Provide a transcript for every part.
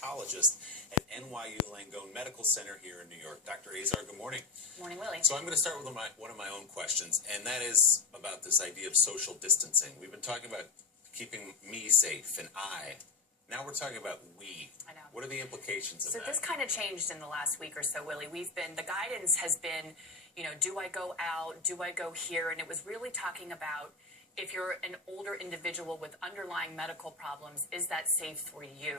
dermatologist at NYU Langone Medical Center here in New York. Dr. Azar, good morning. Good morning, Willie. So I'm going to start with one of my own questions, and that is about this idea of social distancing. We've been talking about keeping me safe and I. Now we're talking about we. I know. What are the implications of that? So this kind of changed in the last week or so, Willie. The guidance has been, do I go out? Do I go here? And it was really talking about if you're an older individual with underlying medical problems, is that safe for you?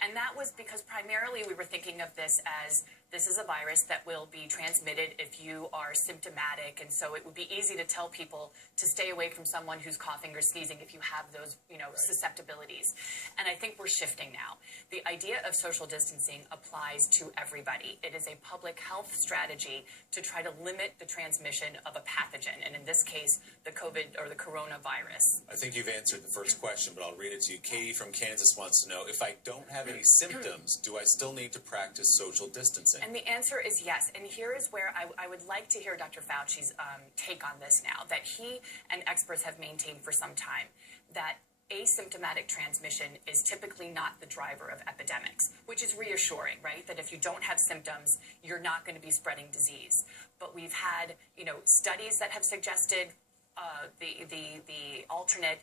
And that was because primarily we were thinking of this as this is a virus that will be transmitted if you are symptomatic. And so it would be easy to tell people to stay away from someone who's coughing or sneezing if you have those, susceptibilities. And I think we're shifting now. The idea of social distancing applies to everybody. It is a public health strategy to try to limit the transmission of a pathogen. And in this case, the COVID or the coronavirus. I think you've answered the first question, but I'll read it to you. Katie from Kansas wants to know, if I don't have any symptoms, do I still need to practice social distancing? And the answer is yes. And here is where I would like to hear Dr. Fauci's take on this now, that he and experts have maintained for some time that asymptomatic transmission is typically not the driver of epidemics, which is reassuring, right? That if you don't have symptoms, you're not going to be spreading disease. But we've had, studies that have suggested the alternate,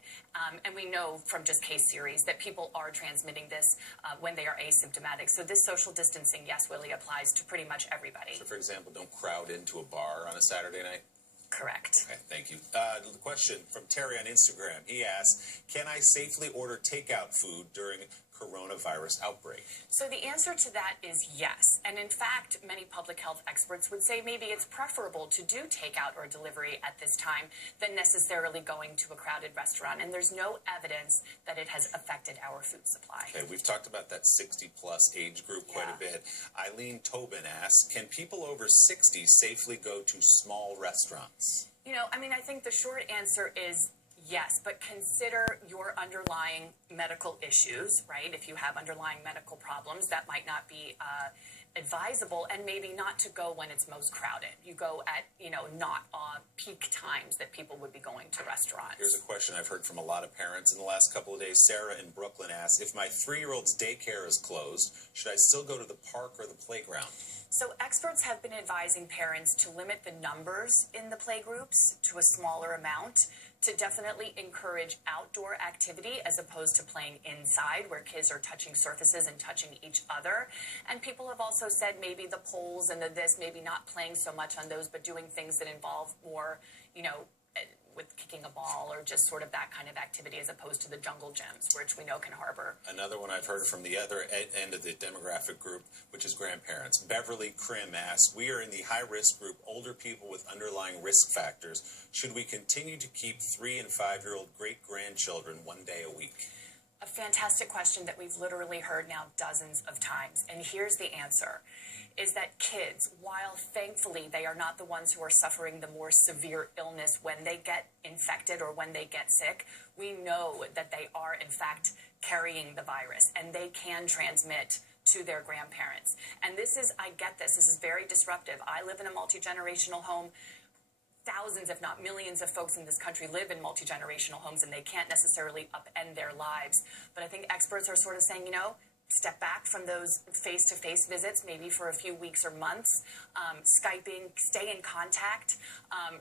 and we know from just case series that people are transmitting this when they are asymptomatic. So this social distancing, yes, Willie, applies to pretty much everybody. So, for example, don't crowd into a bar on a Saturday night? Correct. Okay, thank you. The question from Terry on Instagram. He asks, can I safely order takeout food during coronavirus outbreak? So the answer to that is yes. And in fact, many public health experts would say maybe it's preferable to do takeout or delivery at this time than necessarily going to a crowded restaurant. And there's no evidence that it has affected our food supply. Okay, we've talked about that 60-plus age group quite a bit. Eileen Tobin asks, can people over 60 safely go to small restaurants? I think the short answer is yes, but consider your underlying medical issues, right? If you have underlying medical problems, that might not be advisable, and maybe not to go when it's most crowded. You go at, not peak times that people would be going to restaurants. Here's a question I've heard from a lot of parents in the last couple of days. Sarah in Brooklyn asks, if my 3-year-old's daycare is closed, should I still go to the park or the playground? So experts have been advising parents to limit the numbers in the playgroups to a smaller amount, to definitely encourage outdoor activity as opposed to playing inside where kids are touching surfaces and touching each other. And people have also said maybe the poles and maybe not playing so much on those, but doing things that involve more, with kicking a ball or just sort of that kind of activity as opposed to the jungle gyms, which we know can harbor. Another one I've heard from the other end of the demographic group, which is grandparents. Beverly Krim asks, we are in the high-risk group, older people with underlying risk factors. Should we continue to keep 3- and 5-year-old great-grandchildren one day a week? A fantastic question that we've literally heard now dozens of times. And here's the answer, is that kids, while thankfully they are not the ones who are suffering the more severe illness when they get infected or when they get sick, we know that they are in fact carrying the virus and they can transmit to their grandparents. And this is very disruptive. I live in a multi-generational home. Thousands, if not millions of folks in this country live in multi-generational homes, and they can't necessarily upend their lives. But I think experts are sort of saying, step back from those face-to-face visits, maybe for a few weeks or months, Skyping, stay in contact,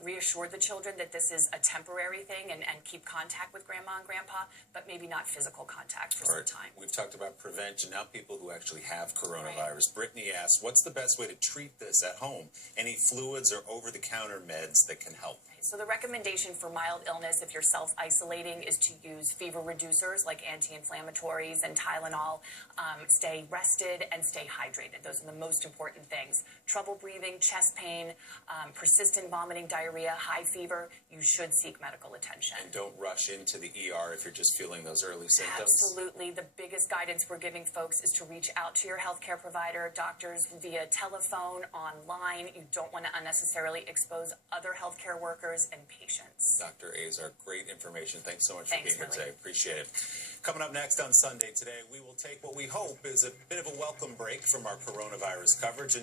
reassure the children that this is a temporary thing and keep contact with grandma and grandpa, but maybe not physical contact for some time. We've talked about prevention, now people who actually have coronavirus. Right. Brittany asks, what's the best way to treat this at home? Any fluids or over-the-counter meds that can help? So the recommendation for mild illness, if you're self-isolating, is to use fever reducers like anti-inflammatories and Tylenol. Stay rested and stay hydrated. Those are the most important things. Trouble breathing, chest pain, persistent vomiting, diarrhea, high fever, you should seek medical attention. And don't rush into the ER if you're just feeling those early symptoms. Absolutely. The biggest guidance we're giving folks is to reach out to your healthcare provider, doctors via telephone, online. You don't want to unnecessarily expose other healthcare workers and patients. Dr. Azar, great information. Thanks so much for being here Willie. today. Appreciate it. Coming up next on Sunday Today, we will take what we hope is a bit of a welcome break from our coronavirus coverage and